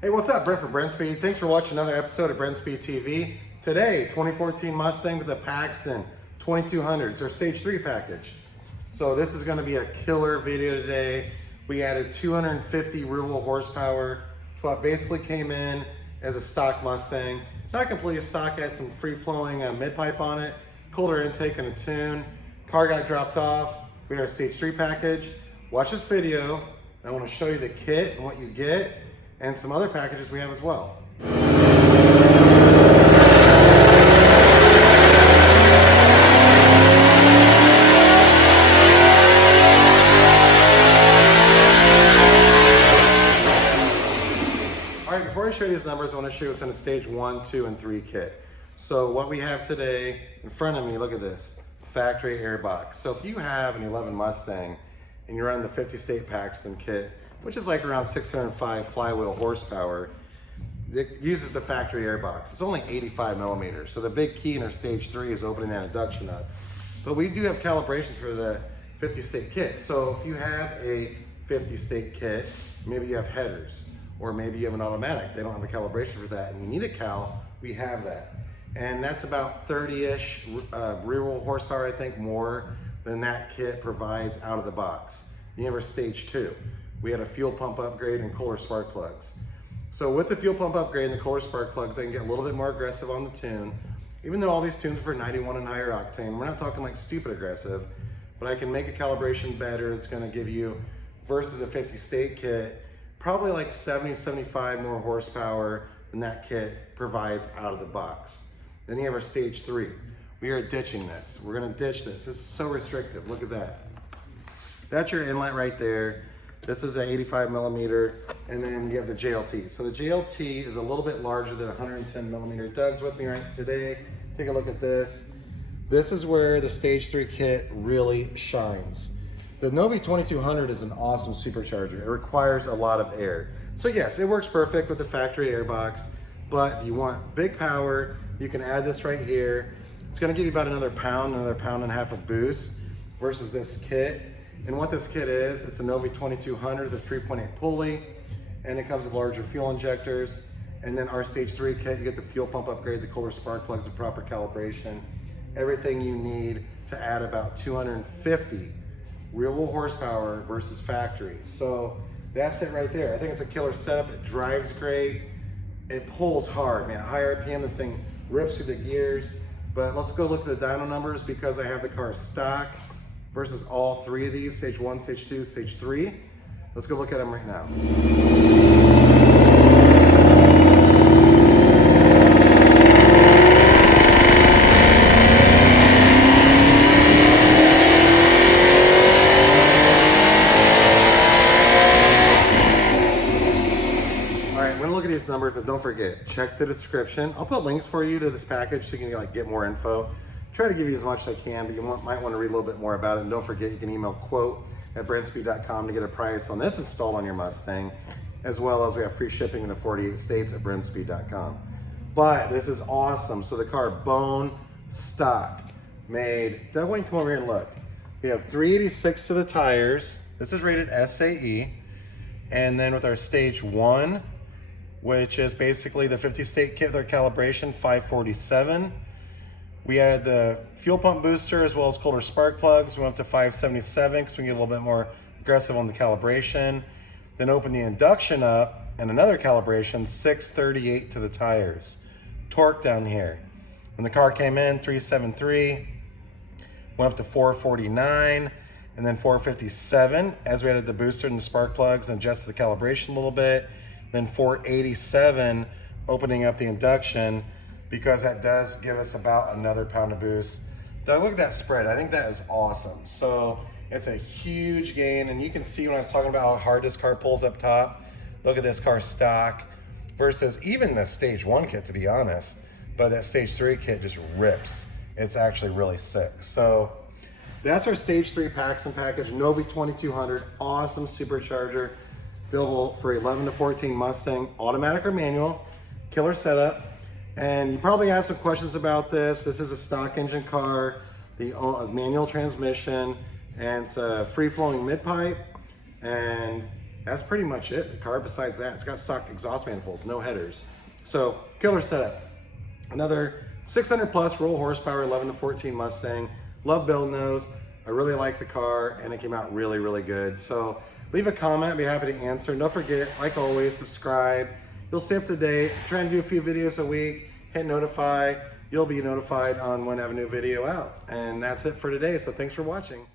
Hey, what's up? Brent from Brenspeed. Thanks for watching another episode of Brenspeed TV. Today, 2014 Mustang with the Paxton 2200. It's our Stage 3 package. So this is going to be a killer video today. We added 250 rear-wheel horsepower to what basically came in as a stock Mustang. Not completely stock, had some free-flowing mid-pipe on it, cooler intake and a tune. Car got dropped off. We had our Stage 3 package. Watch this video. I want to show you the kit and what you get, and some other packages we have as well. All right, before I show you these numbers, I want to show you what's in a Stage 1, 2, and 3 kit. So what we have today in front of me, look at this, factory airbox. So if you have an 11 Mustang and you're running the 50 state Paxton kit, which is like around 605 flywheel horsepower, it uses the factory airbox. It's only 85 millimeters. So the big key in our Stage 3 is opening that induction up. But we do have calibrations for the 50 state kit. So if you have a 50 state kit, maybe you have headers, or maybe you have an automatic, they don't have a calibration for that, and you need a cal, we have that. And that's about 30-ish rear wheel horsepower, I think, more than that kit provides out of the box. You have our Stage 2. We had a fuel pump upgrade and Kohler spark plugs. So with the fuel pump upgrade and the Kohler spark plugs, I can get a little bit more aggressive on the tune. Even though all these tunes are for 91 and higher octane, we're not talking like stupid aggressive, but I can make a calibration better. It's gonna give you, versus a 50 state kit, probably like 70, 75 more horsepower than that kit provides out of the box. Then you have our Stage 3. We are ditching this. We're gonna ditch this. This is so restrictive, look at that. That's your inlet right there. This is an 85 millimeter, and then you have the JLT. So the JLT is a little bit larger than 110 millimeter. Doug's with me right today. Take a look at this. This is where the Stage 3 kit really shines. The Novi 2200 is an awesome supercharger. It requires a lot of air. So yes, it works perfect with the factory airbox, but if you want big power, you can add this right here. It's gonna give you about another pound and a half of boost versus this kit. And what this kit is, it's a Novi 2200, the 3.8 pulley, and it comes with larger fuel injectors. And then our Stage 3 kit, you get the fuel pump upgrade, the Kohler spark plugs, the proper calibration, everything you need to add about 250 real wheel horsepower versus factory. So that's it right there. I think it's a killer setup. It drives great. It pulls hard, man. High RPM, this thing rips through the gears. But let's go look at the dyno numbers because I have the car stock versus all three of these, Stage 1, Stage 2, Stage 3. Let's go look at them right now. All right, we're gonna look at these numbers, but don't forget, check the description. I'll put links for you to this package so you can get more info. Try to give you as much as I can, but you might want to read a little bit more about it. And don't forget, you can email quote@brenspeed.com to get a price on this installed on your Mustang, as well as we have free shipping in the 48 states at brenspeed.com. But this is awesome. So the car bone stock made. Doug, why don't you come over here and look? We have 386 to the tires. This is rated SAE. And then with our Stage 1, which is basically the 50 state kit with our calibration, 547. We added the fuel pump booster as well as Kohler spark plugs. We went up to 577 because we can get a little bit more aggressive on the calibration. Then open the induction up and another calibration, 638 to the tires. Torque down here. When the car came in, 373, went up to 449, and then 457 as we added the booster and the spark plugs and adjusted the calibration a little bit. Then 487, opening up the induction, because that does give us about another pound of boost. Doug, look at that spread. I think that is awesome. So it's a huge gain, and you can see when I was talking about how hard this car pulls up top. Look at this car stock versus even the Stage 1 kit, to be honest, but that Stage 3 kit just rips. It's actually really sick. So that's our Stage 3 Paxton package, Novi 2200, awesome supercharger, available for 11 to 14 Mustang, automatic or manual, killer setup. And you probably have some questions about this. This is a stock engine car, the manual transmission, and it's a free-flowing mid-pipe. And That's pretty much it. The car, besides that, it's got stock exhaust manifolds, no headers. So, killer setup. Another 600 plus roll horsepower, 11 to 14 Mustang. Love building those. I really like the car, and it came out really, really good. So leave a comment, I'd be happy to answer. And don't forget, like always, subscribe. You'll stay up to date. I'm trying to do a few videos a week. Hit notify. You'll be notified on when I have a new video out. And that's it for today. So thanks for watching.